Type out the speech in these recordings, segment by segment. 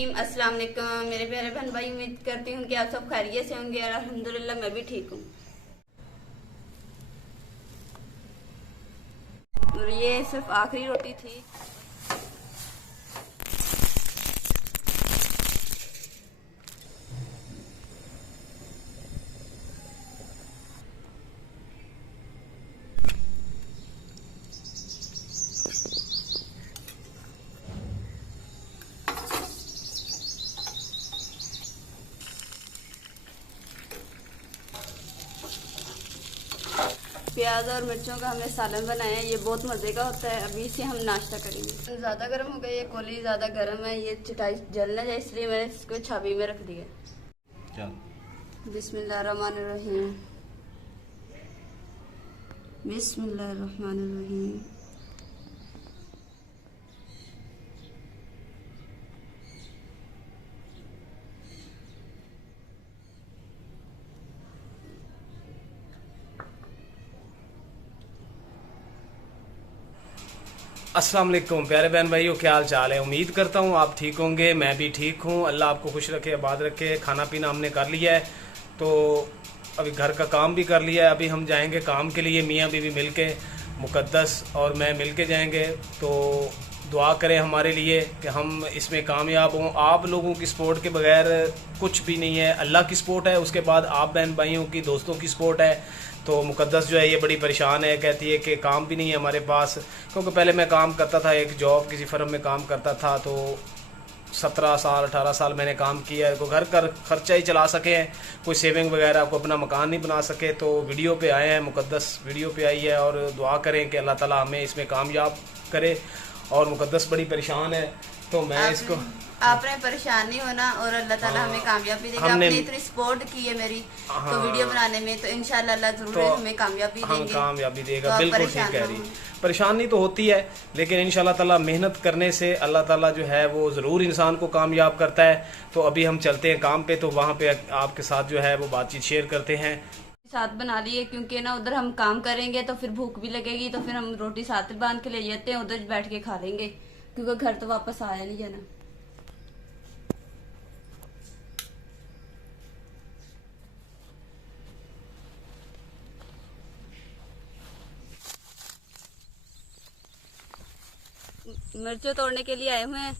रहीम। अस्सलाम वालेकुम मेरे प्यारे बहन भाई, उम्मीद करती हूँ कि आप सब खैरियत से होंगे और अल्हम्दुलिल्लाह मैं भी ठीक हूँ। और ये सिर्फ आखिरी रोटी थी। प्याज और मिर्चों का हमने सालन बनाया है, ये बहुत मज़े का होता है। अभी इसे हम नाश्ता करेंगे। ज़्यादा गर्म हो गया, ये कोली ज़्यादा गर्म है, ये चटाई जल ना जाए इसलिए मैंने इसको छाबी में रख दिया। बिस्मिल्लाहिर्रहमानिर्रहीम, बिस्मिल्लाहिर्रहमानिर्रहीम। अस्सलाम वालेकुम प्यारे बहन भाइयों, क्या हाल चाल है। उम्मीद करता हूँ आप ठीक होंगे, मैं भी ठीक हूँ। अल्लाह आपको खुश रखे, आबाद रखे। खाना पीना हमने कर लिया है, तो अभी घर का काम भी कर लिया है। अभी हम जाएंगे काम के लिए, मियाँ बीवी मिल के, मुकद्दस और मैं मिल के जाएंगे। तो दुआ करें हमारे लिए कि हम इसमें कामयाब हों। आप लोगों की सपोर्ट के बगैर कुछ भी नहीं है। अल्लाह की सपोर्ट है, उसके बाद आप बहन भाइयों की, दोस्तों की सपोर्ट है। तो मुकद्दस जो है ये बड़ी परेशान है, कहती है कि काम भी नहीं है हमारे पास। क्योंकि पहले मैं काम करता था, एक जॉब किसी फर्म में काम करता था, तो 17 साल 18 साल मैंने काम किया है। को घर का खर्चा ही चला सके हैं, कोई सेविंग वगैरह, को अपना मकान नहीं बना सके। तो वीडियो पे आए हैं, मुकद्दस वीडियो पे आई है, और दुआ करें कि अल्लाह ताला हमें इसमें कामयाब करे। और मुकद्दस बड़ी परेशान है, तो मैं इसको आपने परेशान नहीं होना और अल्लाह ताला हमें कामयाबी देगा। आपने इतनी सपोर्ट की है मेरी तो वीडियो बनाने में, तो इंशाल्लाह अल्लाह जरूर हमें कामयाबी देंगे। हम कामयाबी देगा, तो बिल्कुल ठीक कह रही। परेशानी तो होती है, लेकिन इंशाल्लाह ताला मेहनत करने से अल्लाह ताला जो है वो ज़रूर इंसान को कामयाब करता है। तो अभी हम चलते हैं काम पे, तो वहाँ पे आपके साथ जो है वो बातचीत शेयर करते हैं। साथ बना लिए, क्योंकि ना उधर हम काम करेंगे तो फिर भूख भी लगेगी, तो फिर हम रोटी साथ बांध के ले जाते हैं, उधर बैठ के खा लेंगे, क्योंकि घर तो वापस आया नहीं है ना। मिर्चों तोड़ने के लिए आए हुए हैं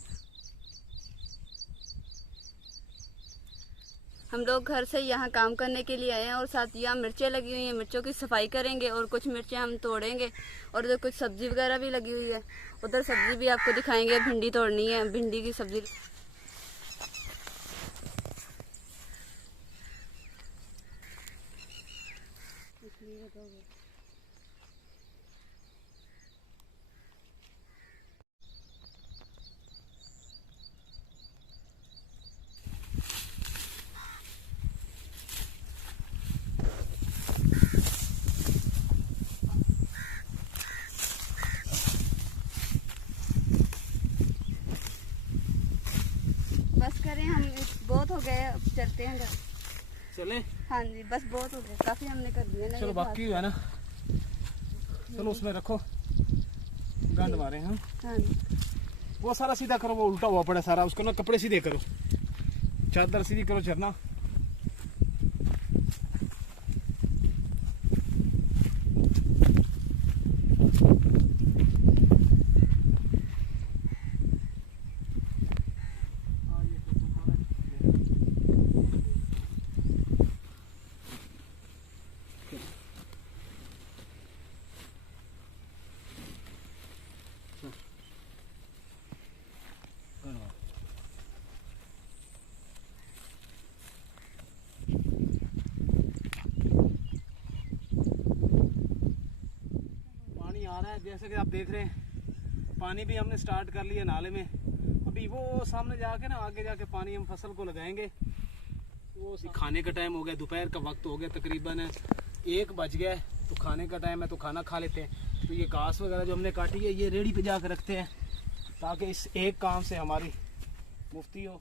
हम लोग। घर से यहाँ काम करने के लिए आए हैं और साथ यहाँ मिर्चें लगी हुई हैं, मिर्चों की सफाई करेंगे और कुछ मिर्चें हम तोड़ेंगे। और उधर कुछ सब्जी वगैरह भी लगी हुई है, उधर सब्जी भी आपको दिखाएंगे। भिंडी तोड़नी है, भिंडी की सब्जी। बस करें, हम बहुत हो गए, अब चलते हैं घर। चले? हाँ जी, बस बहुत हो गए, काफी हमने कर दिया ना। चलो बाकी है ना, चलो उसमें रखो, गंद मारे हैं। हाँ जी, वो सारा सीधा करो, वो उल्टा हुआ पड़ा सारा, उसको ना कपड़े सीधे करो, चादर सीधी करो, झरना। जैसे कि आप देख रहे हैं, पानी भी हमने स्टार्ट कर लिया नाले में। अभी वो सामने जाके ना, आगे जाके पानी हम फसल को लगाएंगे। वो खाने का टाइम हो गया, दोपहर का वक्त हो गया, तकरीबन 1 बज गया है, तो खाने का टाइम है, तो खाना खा लेते हैं। तो ये घास वगैरह जो हमने काटी है, ये रेडी पे जाकर रखते हैं, ताकि इस एक काम से हमारी मुफ्ती हो।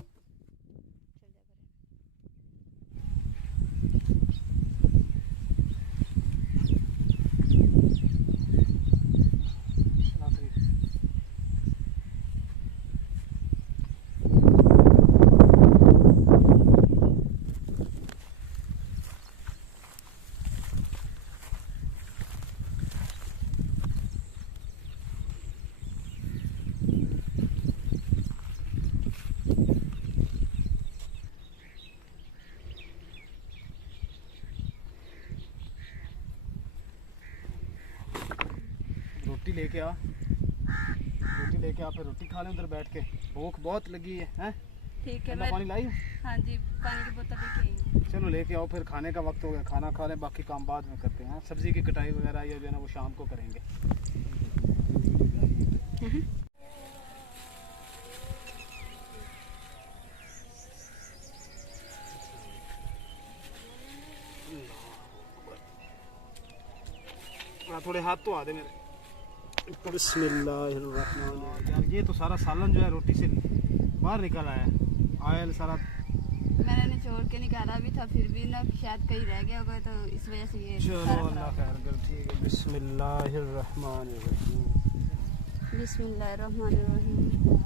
रोटी लेके आ, फिर रोटी खा लें उधर बैठ के, भूख बहुत लगी है, हैं? ठीक है। पानी लाई? हाँ जी, पानी की बोतल लेके आई हूँ। चलो लेके आओ, फिर खाने का वक्त हो गया, खाना खा लें, बाकी काम बाद में करते हैं। सब्जी की कटाई वगैरह ये जो है ना वो शाम को करेंगे। थोड़े हाथ तो आ दे मेरे। बिस्मिल्लाहिर्रहमानिर्रहीम। यार ये तो सारा सालन जो है रोटी से बाहर निकल आया है, ऑयल सारा। मैंने निचोड़ के निकाला भी था, फिर भी ना शायद कहीं रह गया होगा, तो इस वजह से ये चलो अल्लाह खैर कर, ठीक है। बिस्मिल्लाहिर्रहमानिर्रहीम। बिस्मिल्लाहिर्रहमानिर्रहीम।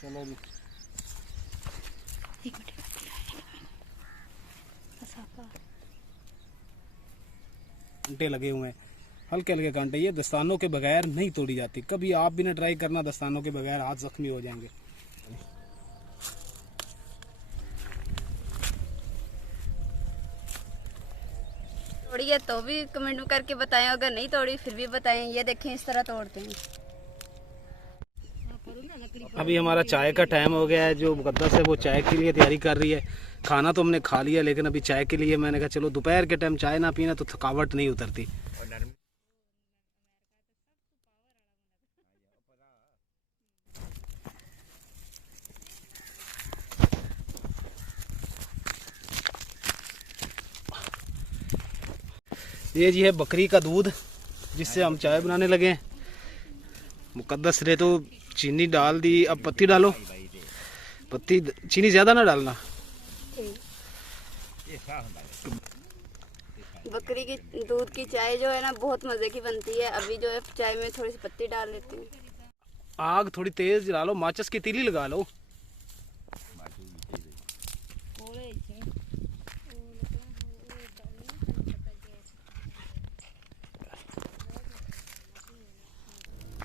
चलो जी, कांटे लगे हुए हैं, हल्के हल्के कांटे। ये दस्तानों के बगैर नहीं तोड़ी जाती। कभी आप भी ना ट्राई करना दस्तानों के बगैर, हाथ जख्मी हो जाएंगे। तोड़ी है तो भी कमेंट में करके बताएं, अगर नहीं तोड़ी फिर भी बताएं। ये देखें, इस तरह तोड़ते हैं। अभी हमारा चाय का टाइम हो गया है। जो मुकद्दस है वो चाय के लिए तैयारी कर रही है। खाना तो हमने खा लिया, लेकिन अभी चाय के लिए मैंने कहा चलो दोपहर के टाइम चाय ना पीना तो थकावट नहीं उतरती। ये जी है बकरी का दूध, जिससे हम चाय बनाने लगे हैं। मुकद्दस ने तो चीनी डाल दी, अब पत्ती डालो। पत्ती, चीनी ज्यादा ना डालना। बकरी की दूध की चाय जो है ना बहुत मजे की बनती है। अभी जो है चाय में थोड़ी सी पत्ती डाल लेती हूँ। आग थोड़ी तेज जला लो, माचिस की तीली लगा लो।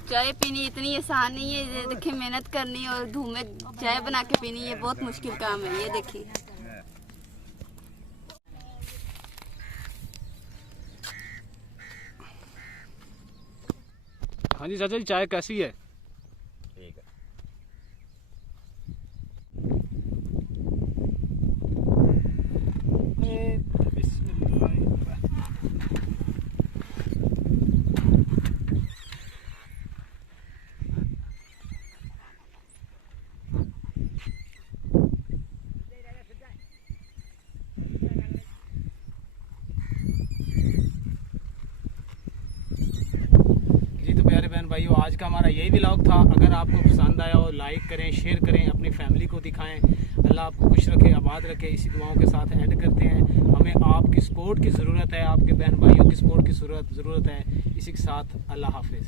चाय पीनी इतनी आसान नहीं है। ये देखिए, मेहनत करनी और धूप में चाय बना के पीनी, ये बहुत मुश्किल काम है। ये देखिए, हाँ जी चाचा जी, चाय कैसी है? ठीक है। प्यारे बहन भाइयों, आज का हमारा यही व्लॉग था। अगर आपको पसंद आया हो लाइक करें, शेयर करें, अपनी फैमिली को दिखाएं। अल्लाह आपको खुश रखे, आबाद रखे। इसी दुआओं के साथ एंड करते हैं। हमें आपकी सपोर्ट की ज़रूरत है, आपके बहन भाइयों की सपोर्ट की ज़रूरत है। इसी के साथ अल्लाह हाफिज़।